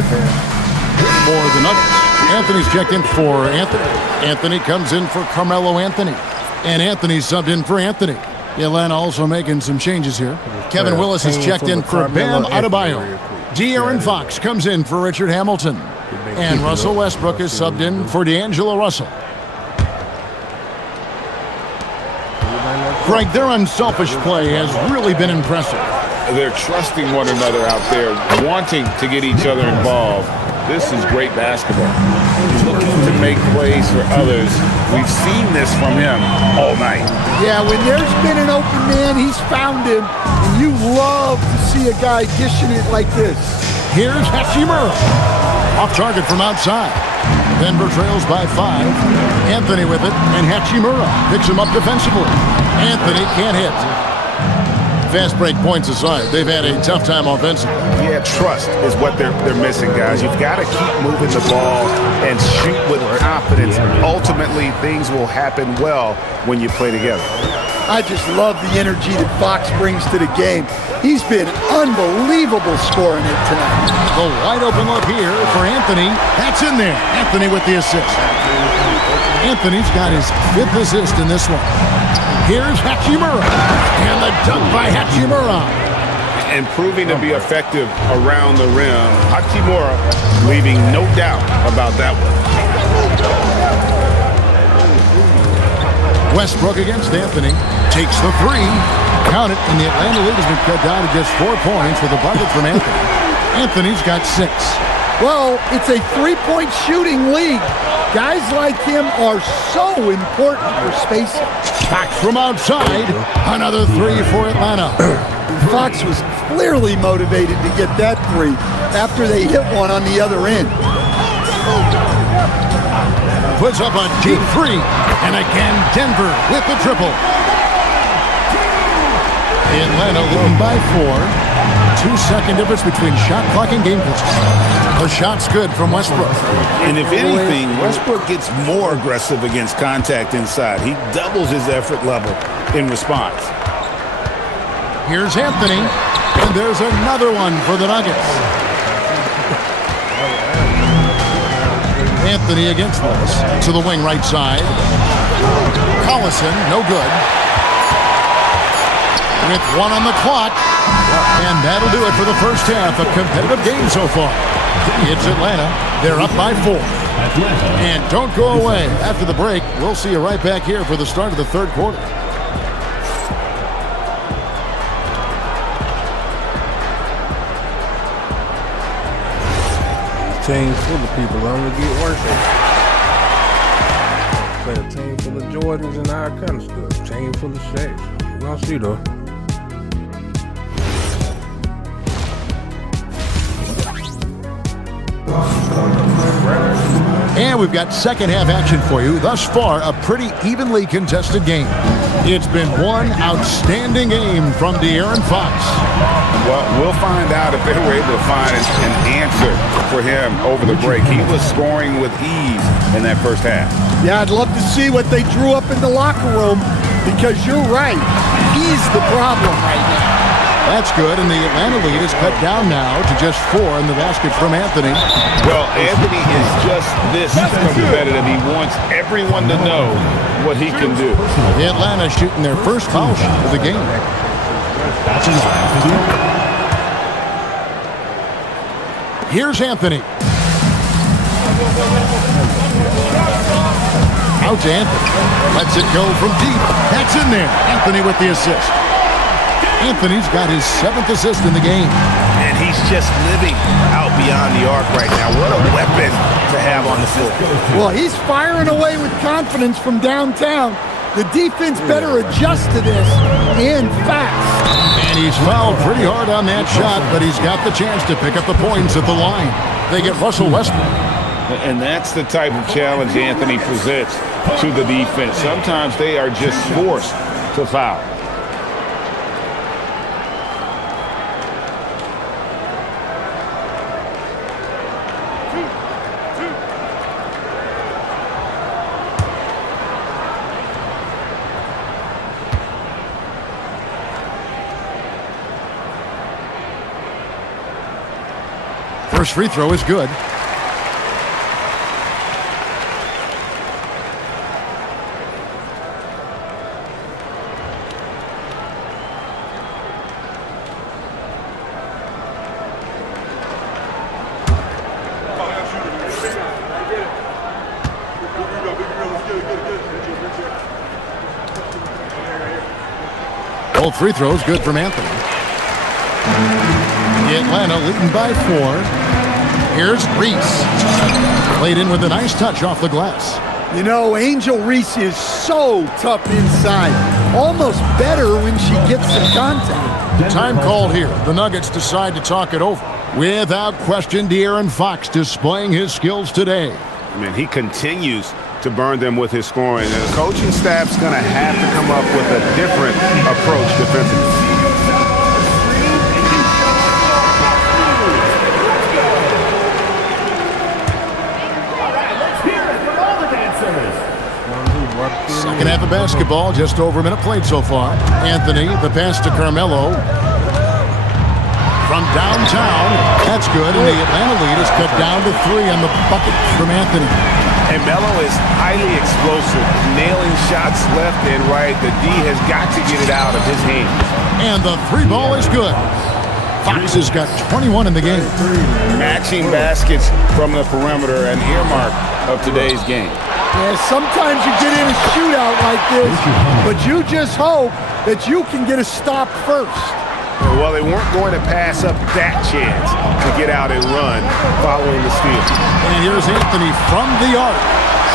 For the Nuggets, Anthony's checked in for Anthony. Anthony comes in for Carmelo Anthony. And Anthony's subbed in for Anthony. Atlanta also making some changes here. Kevin Willis is checked in for Bam Adebayo. De'Aaron Fox comes in for Richard Hamilton. And Russell Westbrook is subbed in for D'Angelo Russell. Greg, their unselfish play has really been impressive. They're trusting one another out there, wanting to get each other involved. This is great basketball. Looking to make plays for others. We've seen this from him all night. Yeah, when there's been an open man, he's found him. And you love to see a guy dishing it like this. Here's Hachimura. Off target from outside. Denver trails by 5. Anthony with it, and Hachimura picks him up defensively. Anthony can't hit. Fast break points aside, they've had a tough time offensively. Yeah, trust is what they're missing, guys. You've got to keep moving the ball and shoot with confidence. Ultimately, things will happen well when you play together. I just love the energy that Fox brings to the game. He's been unbelievable scoring it tonight. The wide open look here for Anthony. That's in there. Anthony with the assist. Anthony's got his 5th assist in this one. Here's Hachimura. And the dunk by Hachimura. And proving to be effective around the rim. Hachimura leaving no doubt about that one. Westbrook against Anthony. Takes the 3. Count it, and the Atlanta lead has been cut down to just 4 points with a bucket from Anthony. Anthony's got 6. Well, it's a three-point shooting league. Guys like him are so important for spacing. Fox from outside. Another 3 for Atlanta. Fox was clearly motivated to get that 3 after they hit one on the other end. Puts up a deep 3. And again, Denver with the triple. Atlanta leading by 4. 2-second difference between shot clock and game clock. The shot's good from Westbrook. And if anything, Westbrook gets more aggressive against contact inside. He doubles his effort level in response. Here's Anthony. And there's another one for the Nuggets. Anthony against this. To the wing right side. Collison, no good. With 1 on the clock. And that'll do it for the first half. A competitive game so far. It's Atlanta. They're up by 4. And don't go away. After the break, we'll see you right back here for the start of the 3rd quarter. Team full of people only get worse. Play a team full of Jordans and all kind of stuff. Team full of Shaqs. We're gonna see though. And we've got second half action for you. Thus far, a pretty evenly contested game. It's been one outstanding game from De'Aaron Fox. Well, we'll find out if they were able to find an answer for him over the break. He was scoring with ease in that first half. Yeah, I'd love to see what they drew up in the locker room because you're right. He's the problem right now. That's good, and the Atlanta lead is cut down now to just 4 in the basket from Anthony. Well, Anthony is just this competitive. He wants everyone to know what he can do. Atlanta shooting their first foul shot of the game. Here's Anthony. Out to Anthony. Lets it go from deep. That's in there. Anthony with the assist. Anthony's got his 7th assist in the game. And he's just living out beyond the arc right now. What a weapon to have on the floor. Well, he's firing away with confidence from downtown. The defense better adjust to this, and fast. And he's fouled pretty hard on that shot, but he's got the chance to pick up the points at the line. They get Russell Westbrook. And that's the type of challenge Anthony presents to the defense. Sometimes they are just forced to foul. First free throw is good. Both free throws good from Anthony. Atlanta leading by 4. Here's Reese. Played in with a nice touch off the glass. You know, Angel Reese is so tough inside. Almost better when she gets some contact. Time called here. The Nuggets decide to talk it over. Without question, De'Aaron Fox displaying his skills today. I mean, he continues to burn them with his scoring. And the coaching staff's going to have to come up with a different approach defensively. Second half of basketball, just over a minute played so far. Anthony, the pass to Carmelo. From downtown, that's good, and the Atlanta lead is cut down to 3 on the bucket from Anthony. And Melo is highly explosive, nailing shots left and right. The D has got to get it out of his hands. And the 3 ball is good. Fox has got 21 in the game. Matching baskets from the perimeter, an earmark of today's game. Yeah, sometimes you get in a shootout like this, but you just hope that you can get a stop first. Well, they weren't going to pass up that chance to get out and run following the steal. And here's Anthony from the arc.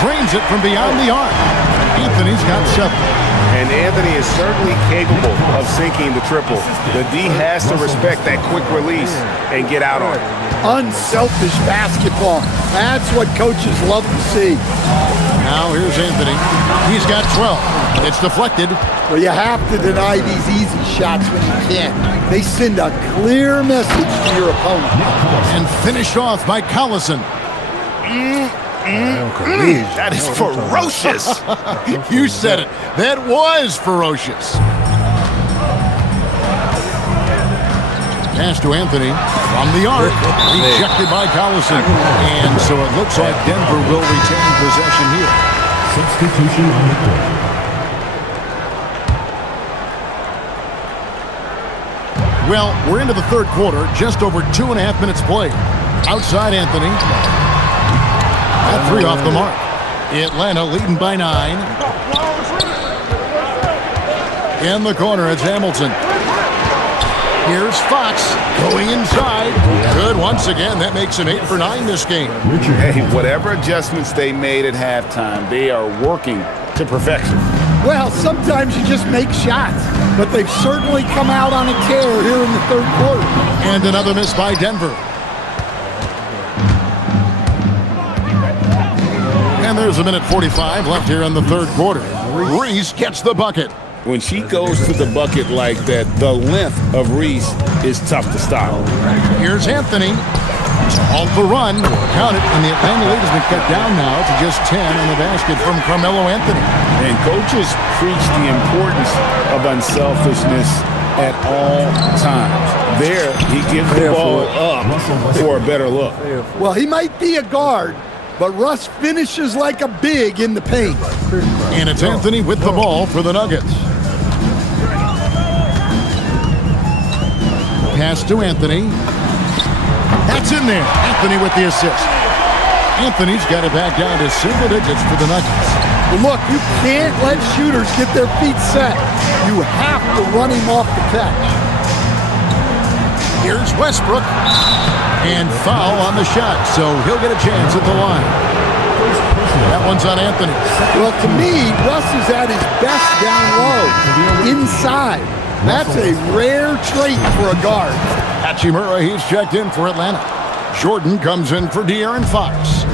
Drains it from beyond the arc. Anthony's got 7. And Anthony is certainly capable of sinking the triple. The D has to respect that quick release and get out on it. Unselfish basketball. That's what coaches love to see. Now here's Anthony. He's got 12. It's deflected. Well, you have to deny these easy shots when you can. They send a clear message to your opponent. And finished off by Collison. That is ferocious. You said it. That was ferocious. Pass to Anthony from the arc. Rejected by Collison. And so it looks like Denver will retain possession here. Substitution on the court. Well, we're into the third quarter. Just over 2.5 minutes played. Outside Anthony. At 3 off the mark. Atlanta leading by 9. In the corner, it's Hamilton. Here's Fox going inside. Good once again. That makes him 8 for 9 this game. Hey, whatever adjustments they made at halftime, they are working to perfection. Well, sometimes you just make shots, but they've certainly come out on a tear here in the third quarter. And another miss by Denver. And there's a minute 45 left here in the third quarter. Reese gets the bucket. When she goes to the bucket like that, the length of Reese is tough to stop. Here's Anthony. Halt the run. Count it. And the Atlanta lead has been cut down now to just 10 on the basket from Carmelo Anthony. And coaches preach the importance of unselfishness at all times. There, he gives the ball up for a better look. Well, he might be a guard, but Russ finishes like a big in the paint. And it's Anthony with the ball for the Nuggets. Pass to Anthony. That's in there. Anthony with the assist. Anthony's got it back down to single digits for the Nuggets. Well, look, you can't let shooters get their feet set. You have to run him off the catch. Here's Westbrook. And foul on the shot, so he'll get a chance at the line. That one's on Anthony. Well, to me, Russ is at his best down low, inside. That's a rare trait for a guard. Hachimura, he's checked in for Atlanta. Jordan comes in for De'Aaron Fox.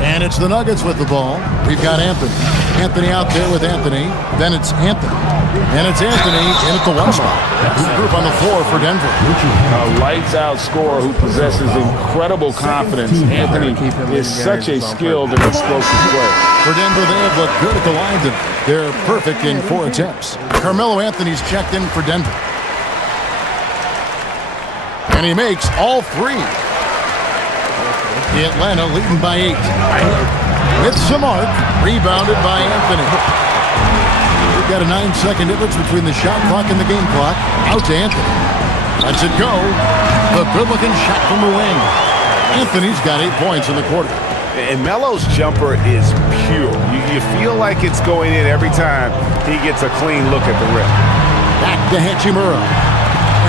And it's the Nuggets with the ball. We've got Anthony. Anthony out there with Anthony. Then it's Anthony. And it's Anthony in at the 1 spot. That's the group on the floor for Denver. A lights-out scorer who possesses incredible confidence. Anthony is such a skilled and explosive player. For Denver, they have looked good at the line tonight. They're perfect in 4 attempts. Carmelo Anthony's checked in for Denver. And he makes all 3. Atlanta leading by 8. With some arc, rebounded by Anthony. We've got a 9-second difference between the shot clock and the game clock. Out to Anthony. Lets it go. The good-looking shot from the wing. Anthony's got 8 points in the quarter. And Melo's jumper is pure. You feel like it's going in every time he gets a clean look at the rim. Back to Hachimura.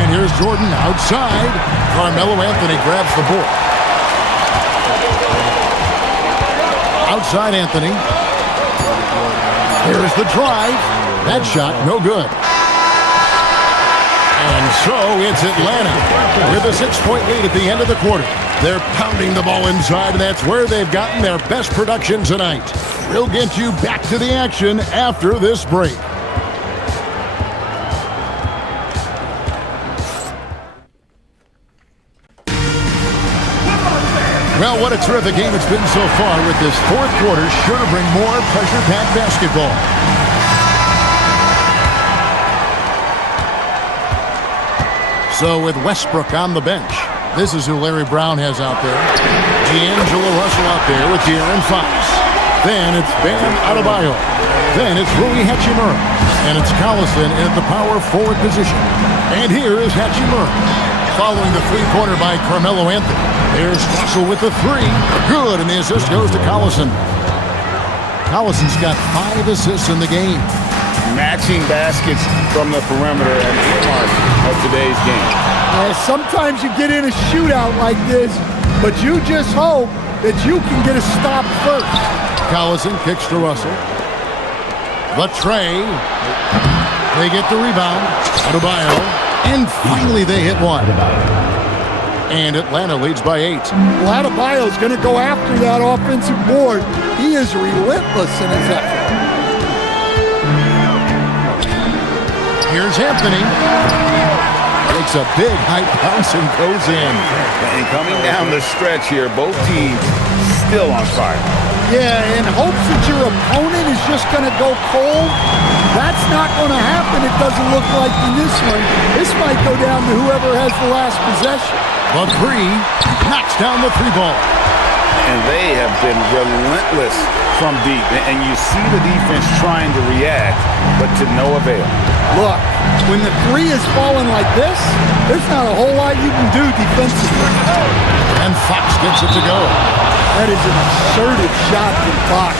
And here's Jordan outside. Carmelo Anthony grabs the board. Outside Anthony. Here's the drive. That shot, no good. And so it's Atlanta with a 6-point lead at the end of the quarter. They're pounding the ball inside, and that's where they've gotten their best production tonight. We'll get you back to the action after this break. Well, what a terrific game it's been so far with this fourth quarter. Sure to bring more pressure-packed basketball. So with Westbrook on the bench, this is who Larry Brown has out there. D'Angelo Russell out there with De'Aaron Fox. Then it's Bam Adebayo. Then it's Rui Hachimura. And it's Collison in at the power forward position. And here is Hachimura. Following the three-pointer by Carmelo Anthony. There's Russell with the 3. Good, and the assist goes to Collison. Collison's got 5 assists in the game. Matching baskets from the perimeter and earmark of today's game. Sometimes you get in a shootout like this, but you just hope that you can get a stop first. Collison kicks to Russell. The tray. They get the rebound. Adebayo. And finally they hit one. And Atlanta leads by 8. Well, Adebayo's going to go after that offensive board. He is relentless in his effort. Here's Anthony. Takes a big high bounce and goes in. And coming down the stretch here, both teams still on fire. Yeah, in hopes that your opponent is just going to go cold. That's not going to happen. It doesn't look like in this one. This might go down to whoever has the last possession. The 3 knocks down the 3 ball. And they have been relentless from deep. And you see the defense trying to react, but to no avail. Look, when the 3 is falling like this, there's not a whole lot you can do defensively. And Fox gets it to go. That is an assertive shot from Fox.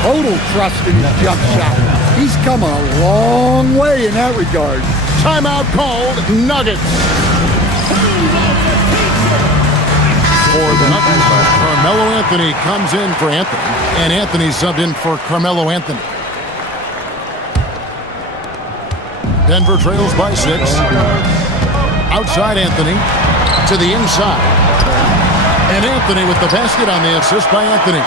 Total trust in his jump shot. He's come a long way in that regard. Timeout called, Nuggets. For the Nuggets, Carmelo Anthony comes in for Anthony. And Anthony subbed in for Carmelo Anthony. Denver trails by 6. Outside Anthony to the inside. And Anthony with the basket on the assist by Anthony.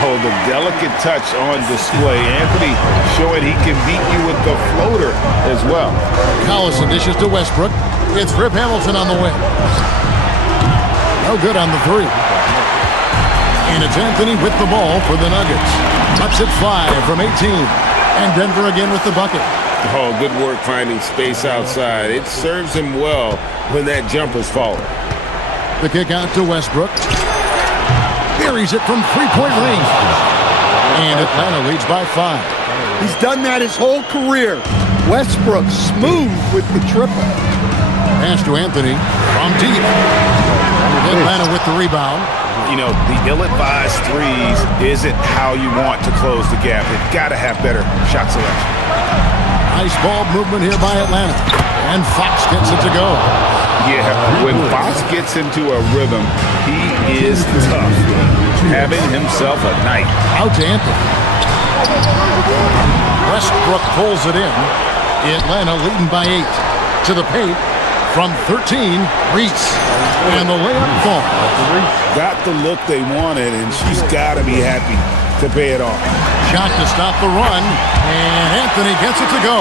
Oh, the delicate touch on display. Anthony showing he can beat you with the floater as well. Collison dishes to Westbrook. It's Rip Hamilton on the way. No good on the 3. And it's Anthony with the ball for the Nuggets. Lets it fly from 18. And Denver again with the bucket. Oh, good work finding space outside. It serves him well when that jumper's falling. The kick out to Westbrook. Buries it from 3-point range. And Atlanta leads by 5. He's done that his whole career. Westbrook smooth with the triple. Pass to Anthony from deep. Atlanta with the rebound. You know, the ill-advised threes isn't how you want to close the gap. They've got to have better shot selection. Nice ball movement here by Atlanta. And Fox gets it to go. Yeah, when Fox gets into a rhythm, he is tough. Having himself a night. Out to Anthony. Westbrook pulls it in. Atlanta leading by 8. To the paint. From 13, Reese. And the layup falls. Got the look they wanted, and she's got to be happy to pay it off. Shot to stop the run. And Anthony gets it to go.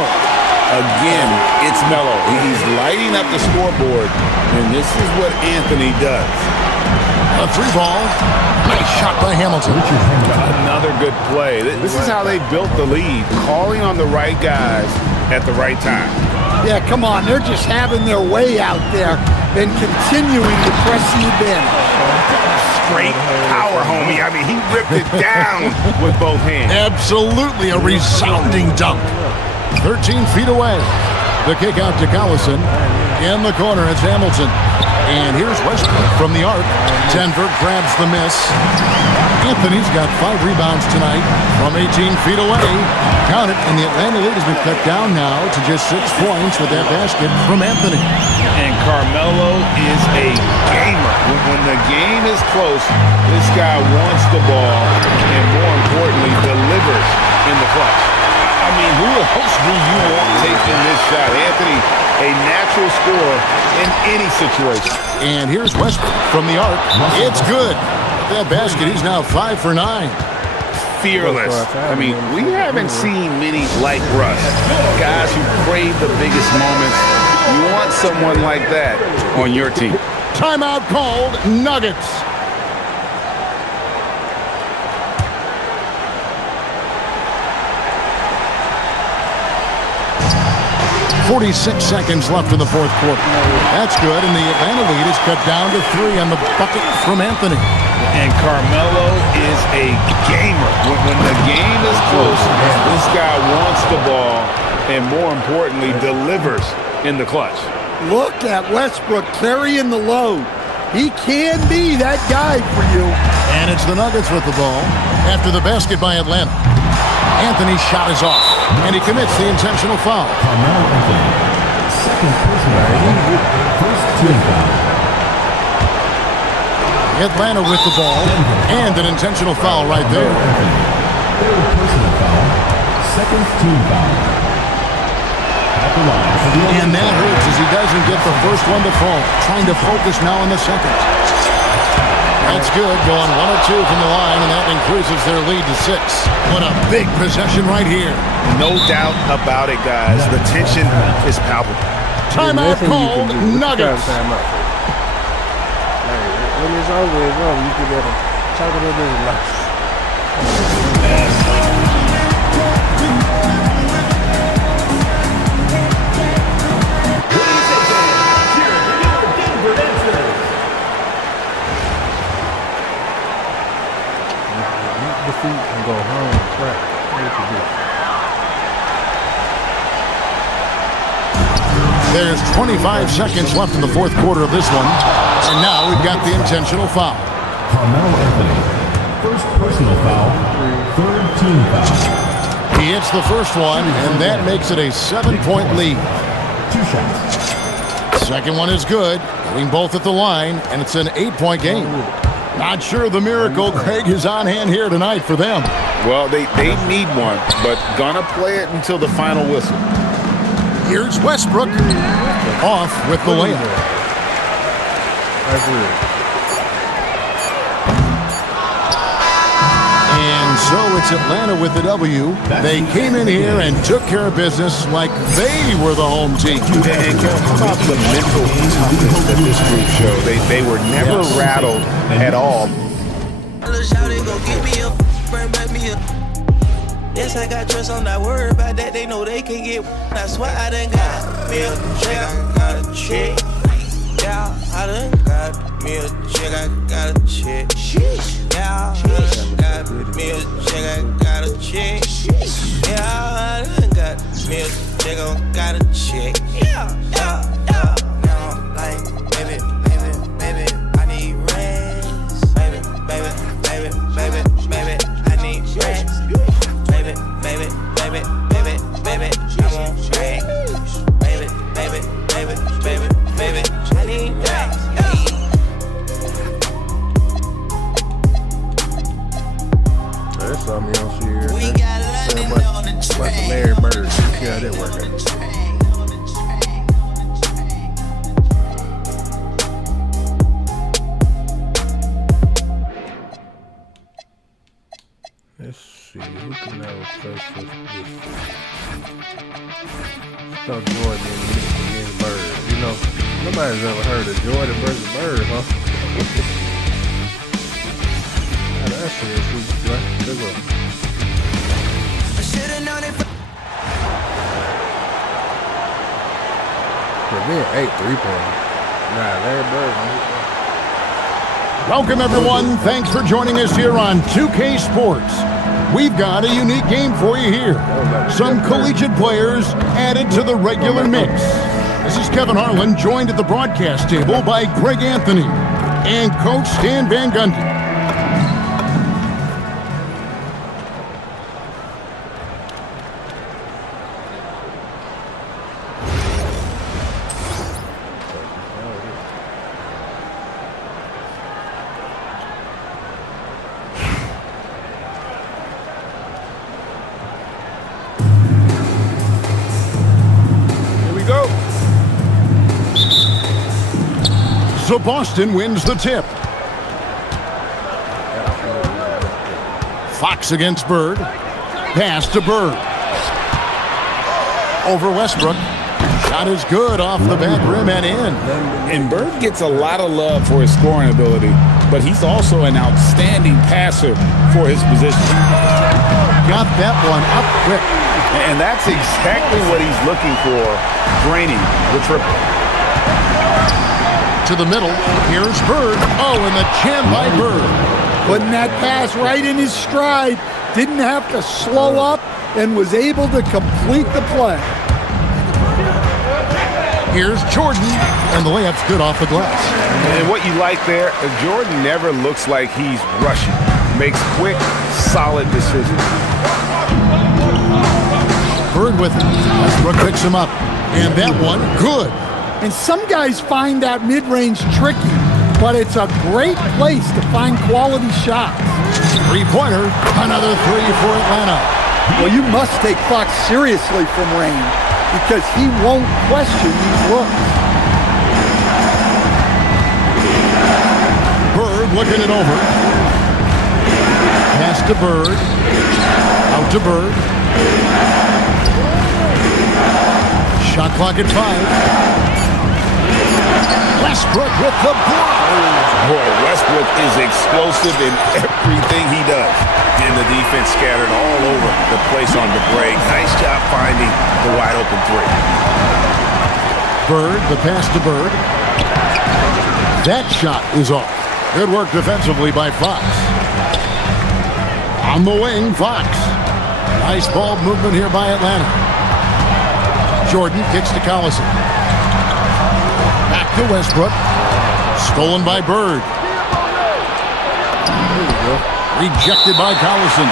Again, it's Melo. He's lighting up the scoreboard, and this is what Anthony does. A 3 ball. Nice shot by Hamilton. Another good play. This is how they built the lead, calling on the right guys at the right time. Yeah, come on. They're just having their way out there. and continuing to press the advantage. Straight power, homie. I mean, he ripped it down with both hands. Absolutely a resounding dunk. 13 feet away. The kick out to Collison. In the corner, it's Hamilton. And here's Westbrook from the arc. Denver grabs the miss. Anthony's got 5 rebounds tonight from 18 feet away. Count it, and the Atlanta lead has been cut down now to just 6 points with that basket from Anthony. And Carmelo is a gamer. When the game is close, this guy wants the ball and, more importantly, delivers in the clutch. I mean, who else do you want taking this shot? Anthony, a natural scorer in any situation. And here's Westbrook from the arc. It's good. That basket, he's now 5 for 9. Fearless. I mean, we haven't seen many like Russ. Guys who crave the biggest moments. You want someone like that on your team. Timeout called, Nuggets. .46 seconds left in the fourth quarter. That's good, and the Atlanta lead is cut down to 3 on the bucket from Anthony. And Carmelo is a gamer. When the game is close, this guy wants the ball and, more importantly, delivers in the clutch. Look at Westbrook carrying the load. He can be that guy for you. And it's the Nuggets with the ball after the basket by Atlanta. Anthony's shot is off, and he commits the intentional foul. Carmelo Anthony. Second personal foul. First team foul. Atlanta with the ball, and an intentional foul right there. Third personal foul. Second team foul. At the line for the And that hurts as he doesn't get the first one to fall. Trying to focus now on the second. That's good, going 1 or 2 from the line, and that increases their lead to 6. What a big possession right here. No doubt about it, guys. The tension is palpable. Timeout called, Nuggets. When it's over, you can get a chocolate in life. Defeat and go home and crack. There's 25 seconds left in the fourth quarter of this one. And now we've got the intentional foul. Carmelo Anthony. First personal foul. Third team foul. He hits the first one, and that makes it a 7-point lead. 2 shots. Second one is good, getting both at the line, and it's an 8-point game. Not sure the miracle Craig is on hand here tonight for them. Well, they need one, but gonna play it until the final whistle. Here's Westbrook off with the layup. And so it's Atlanta with the W. They came in here and took care of business like they were the home team. And how about the mental toughness that this group showed? They were never rattled at all. Yes, I got trust on that word, about that they know they can get. That's why I done got me a check, I got a check. Yeah, I done got me a check, I got a check. Yeah, I done got me a check, I got a check. Yeah, I done got me a check, I got a check. Yeah. Now I'm like, baby, I need rest. Baby, I need rest. Baby, I want rest. Baby, I need rest. That's something you don't see here. We got London on the train. Like Larry Bird. See how that work out. Let's see, who can have a place for this? Start Jordan and Bird. You know, nobody's ever heard of Jordan versus Bird, huh? That's serious, right? Let's go. I should've known it. Yeah, being 8 3-pointers. Nah, Larry Bird. Welcome, everyone. Thanks for joining us here on 2K Sports. We've got a unique game for you here. Some collegiate players added to the regular mix. This is Kevin Harlan, joined at the broadcast table by Greg Anthony and Coach Stan Van Gundy. So Boston wins the tip. Fox against Bird. Pass to Bird. Over Westbrook. Shot is good off the back rim and in. And Bird gets a lot of love for his scoring ability, but he's also an outstanding passer for his position. Got that one up quick. And that's exactly what he's looking for, draining the triple. To the middle. Here's Bird. Oh, and the jam by Bird. Putting that pass right in his stride. Didn't have to slow up and was able to complete the play. Here's Jordan, and the layup's good off the glass. And what you like there, Jordan never looks like he's rushing. Makes quick, solid decisions. Bird with it. Westbrook picks him up. And that one, good. And some guys find that mid-range tricky, but it's a great place to find quality shots. Three-pointer, another three for Atlanta. Well, you must take Fox seriously from range because he won't question these looks. Bird looking it over. Pass to Bird. Out to Bird. Shot clock at 5. Westbrook with the block. Boy, Westbrook is explosive in everything he does. And the defense scattered all over the place on the break. Nice job finding the wide open three. Bird, the pass to Bird. That shot is off. Good work defensively by Fox. On the wing, Fox. Nice ball movement here by Atlanta. Jordan kicks to Collison. Back to Westbrook. Stolen by Bird. Rejected by Collison.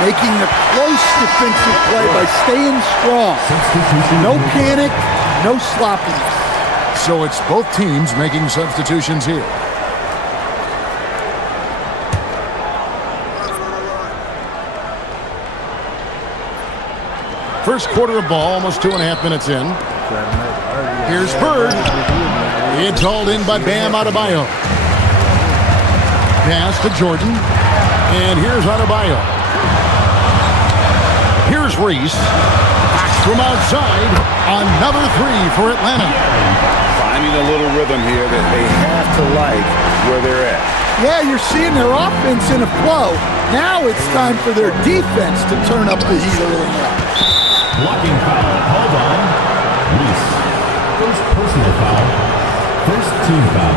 Making the close defensive play by staying strong. No panic, no sloppiness. So it's both teams making substitutions here. First quarter of ball, almost 2.5 minutes in. Here's Bird. It's hauled in by Bam Adebayo. Pass to Jordan. And here's Adebayo. Here's Reese. From outside. Another three for Atlanta. Finding a little rhythm here that they have to like where they're at. Yeah, you're seeing their offense in a flow. Now it's time for their defense to turn up the heat a little more. Blocking foul called on Reese. First personal foul. First team foul.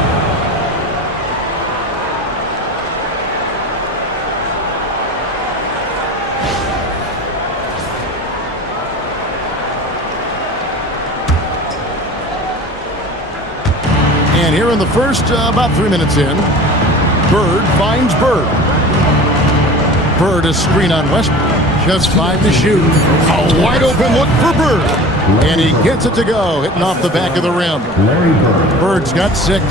And here in the first, about 3 minutes in, Bird finds Bird. Bird is screen on Westbrook. Just 5 to shoot. A wide open look for Bird. And he gets it to go, hitting off the back of the rim. Larry Bird. Bird's got 6.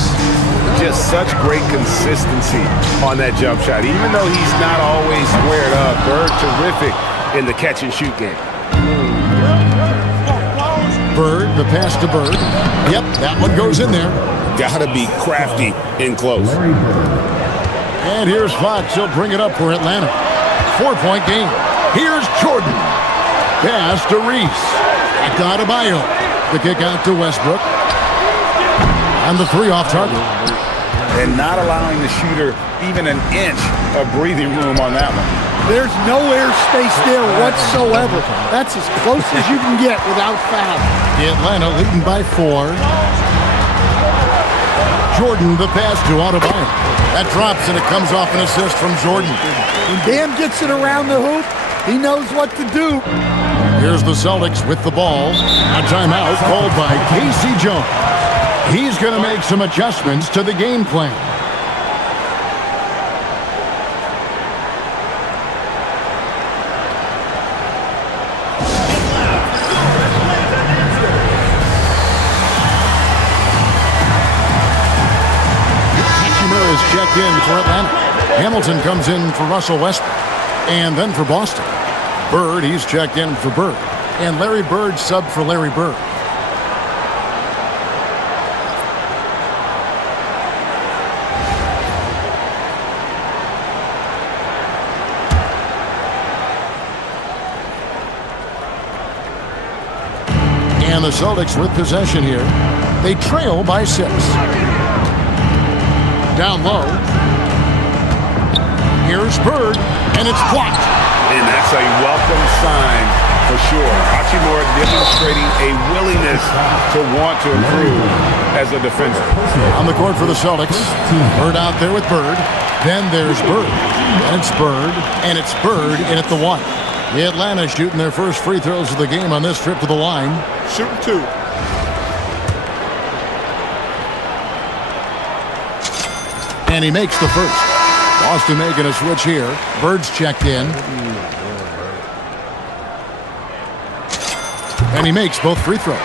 Just such great consistency on that jump shot. Even though he's not always squared up, Bird terrific in the catch and shoot game. Bird, the pass to Bird. Yep, that one goes in there. Gotta be crafty in close. Larry Bird. And here's Fox. He'll bring it up for Atlanta. 4-point game. Here's Jordan. Pass to Reese. Back to Adebayo. The kick out to Westbrook. And the 3 off target. And not allowing the shooter even an inch of breathing room on that one. There's no airspace there whatsoever. That's as close as you can get without foul. Atlanta leading by 4. Jordan, the pass to Adebayo. That drops, and it comes off an assist from Jordan. When Bam gets it around the hoop, he knows what to do. Here's the Celtics with the ball. A timeout called by K.C. Jones. He's going to make some adjustments to the game plan. Hachimura is checked in for Atlanta. Hamilton comes in for Russell Westbrook. And then for Boston, Bird, he's checked in for Bird. And Larry Bird subbed for Larry Bird. And the Celtics with possession here. They trail by 6. Down low. Here's Bird, and it's blocked. And that's a welcome sign for sure. Hachimura demonstrating a willingness to want to improve as a defender. On the court for the Celtics. Bird out there with Bird. Then there's Bird. And it's Bird. And it's Bird in at the 1. The Atlanta shooting their first free throws of the game on this trip to the line. Shooting 2. And he makes the first. Boston making a switch here. Bird's checked in. And he makes both free throws.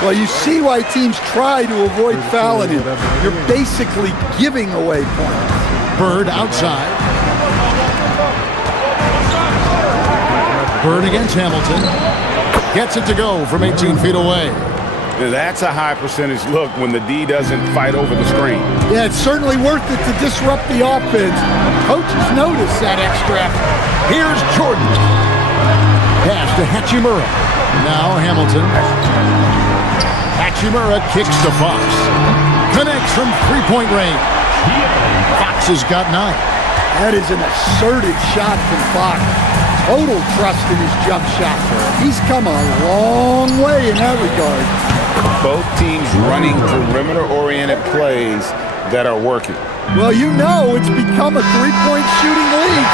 Well, you see why teams try to avoid fouling him. You're basically giving away points. Bird outside. Bird against Hamilton. Gets it to go from 18 feet away. That's a high percentage look when the D doesn't fight over the screen. Yeah, it's certainly worth it to disrupt the offense. Coaches notice that extra effort. Here's Jordan. Pass to Hachimura. Now Hamilton. Hachimura kicks to Fox. Connects from three-point range. Fox has got 9. That is an assertive shot from Fox. Total trust in his jump shot. He's come a long way in that regard. Both teams running perimeter-oriented plays that are working. Well, you know it's become a three-point shooting league.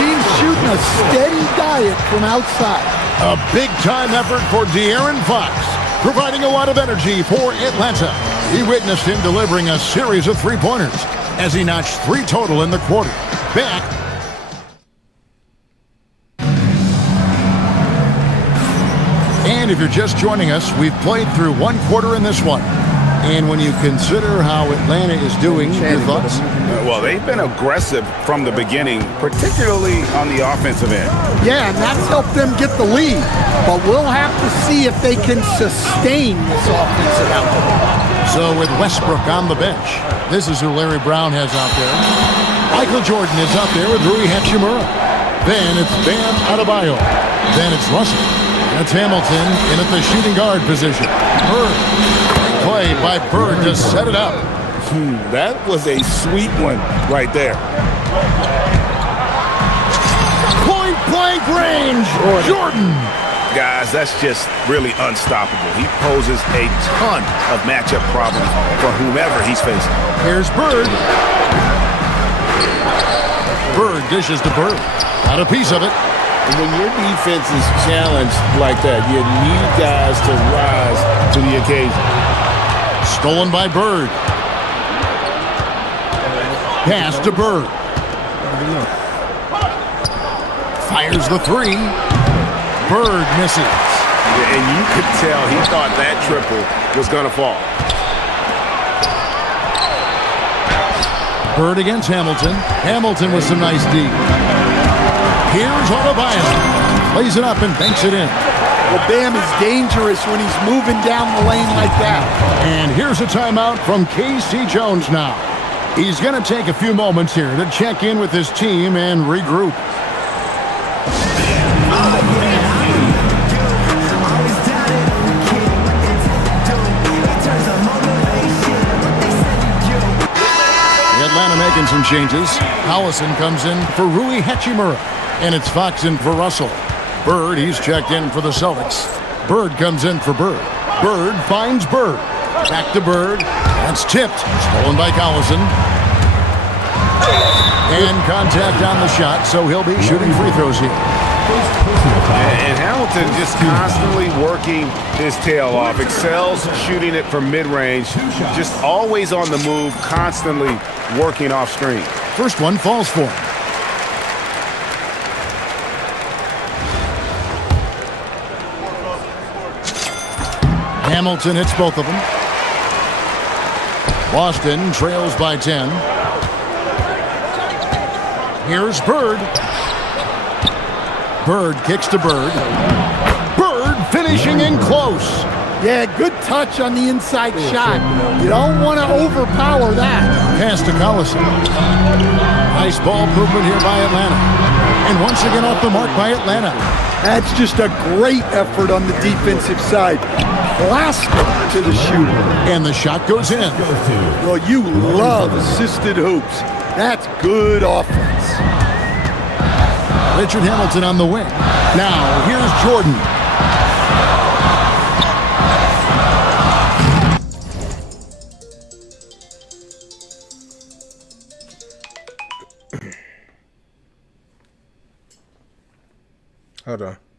Teams shooting a steady diet from outside. A big-time effort for De'Aaron Fox, providing a lot of energy for Atlanta. He witnessed him delivering a series of three-pointers as he notched 3 total in the quarter. Back. And if you're just joining us, we've played through 1 quarter in this one. And when you consider how Atlanta is doing, your thoughts? Well, they've been aggressive from the beginning, particularly on the offensive end. Yeah, and that's helped them get the lead. But we'll have to see if they can sustain this offensive output. So with Westbrook on the bench, this is who Larry Brown has out there. Michael Jordan is out there with Rui Hachimura. Then it's Bam Adebayo. Then it's Russell. That's Hamilton in at the shooting guard position. Bird. Play by Bird to set it up. That was a sweet one right there. Point blank range. Jordan. Guys, that's just really unstoppable. He poses a ton of matchup problems for whomever he's facing. Here's Bird. Bird dishes to Bird. Got a piece of it. And when your defense is challenged like that, you need guys to rise to the occasion. Stolen by Bird. Pass to Bird. Fires the 3. Bird misses. And you could tell he thought that triple was going to fall. Bird against Hamilton. Hamilton with some nice D. Here's Adebayo. Plays it up and banks it in. Well, Bam is dangerous when he's moving down the lane like that. And here's a timeout from K.C. Jones now. He's going to take a few moments here to check in with his team and regroup. Atlanta making some changes. Collison comes in for Rui Hachimura. And it's Fox in for Russell. Bird, he's checked in for the Celtics. Bird comes in for Bird. Bird finds Bird. Back to Bird. That's tipped. Stolen by Collison. And contact on the shot, so he'll be shooting free throws here. And Hamilton just constantly working his tail off. Excels shooting it from mid-range. Just always on the move, constantly working off screen. First one falls for him. Hamilton hits both of them. Boston trails by 10. Here's Bird. Bird kicks to Bird. Bird finishing in close. Yeah, good touch on the inside shot. You don't want to overpower that. Pass to Collison. Nice ball movement here by Atlanta. And once again off the mark by Atlanta. That's just a great effort on the defensive side. Plastic to the shooter. And the shot goes in. Well, you love assisted hoops. That's good offense. Richard Hamilton on the wing. Now, here's Jordan. Hold on.